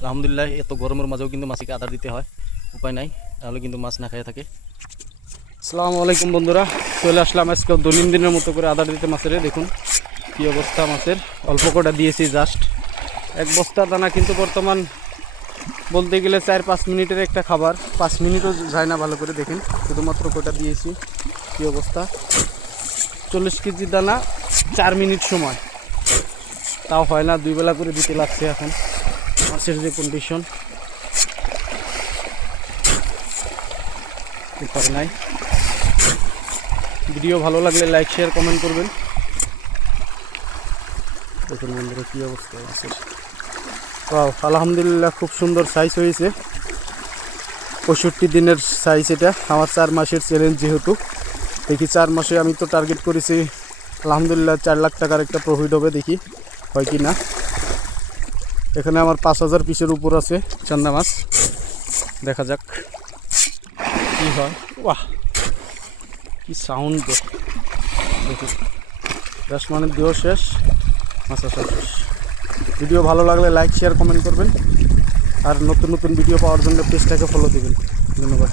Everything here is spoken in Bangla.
আলহামদুলিল্লাহ এত গরমের মাঝেও কিন্তু মাছকে আদার দিতে হয়, উপায় নাই, তাহলে কিন্তু মাছ না খেয়ে থাকে। আসসালামু আলাইকুম বন্ধুরা, চলে আসলাম আজকে দৈনন্দিনের মতো করে আদার দিতে মাছের। দেখুন কী অবস্থা মাছের, অল্প কটা দিয়েছি জাস্ট এক বস্তা দানা, কিন্তু বর্তমান বলতে গেলে 4-5 মিনিটের একটা খাবার, 5 মিনিটও যায় না। ভালো করে দেখেন শুধুমাত্র কটা দিয়েছি, কী অবস্থা। 40 কেজি দানা 4 মিনিট সময়, তাও হয় না, 2 বেলা করে দিতে লাগছে। এখন মাছের যে কন্ডিশন, উপায় নাই। ভিডিও ভালো লাগলে লাইক শেয়ার কমেন্ট করবেন। দেখুন বন্ধুরা কী অবস্থা মাছের। আলহামদুলিল্লাহ খুব সুন্দর সাইজ হয়েছে, 65 দিনের সাইজ। এটা আমার 4 মাসের চ্যালেঞ্জ, যেহেতু দেখি 4 মাসে আমি তো টার্গেট করেছি আলহামদুলিল্লাহ 4 লাখ টাকার একটা প্রফিট হবে, দেখি হয় কি না। এখানে আমার 5000 পিসের উপর আছে চান্দা মাছ, দেখা যাক কি হয়। বাহ কি সাউন্ড, দেখুন 10 মানে দেহ শেষ, মাছ আসা শেষ। ভিডিও ভালো লাগলে লাইক শেয়ার কমেন্ট করবেন, আর নতুন নতুন ভিডিও পাওয়ার জন্য পেজটাকে ফলো দেবেন। ধন্যবাদ।